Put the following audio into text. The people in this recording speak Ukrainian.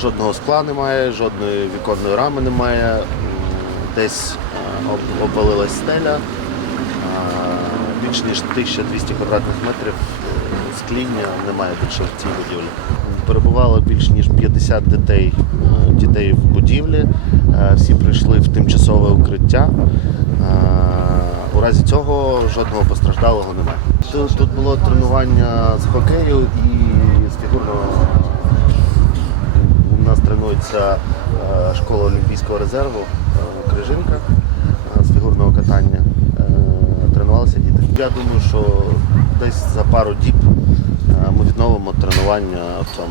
Жодного скла немає, жодної віконної рами немає. Десь е, обвалилась стеля. Е, Більш ніж 1200 квадратних метрів е, скління немає більше в цій будівлі. Перебувало більш ніж 50 дітей, дітей в будівлі. Всі прийшли в тимчасове укриття. У разі цього жодного постраждалого немає. Тут було тренування з хокею і з фігурного. Тренується е, школа Олімпійського резерву е, Крижинка е, з фігурного катання. Тренувалися діти. Я думаю, що десь за пару діб ми відновимо тренування в цьому.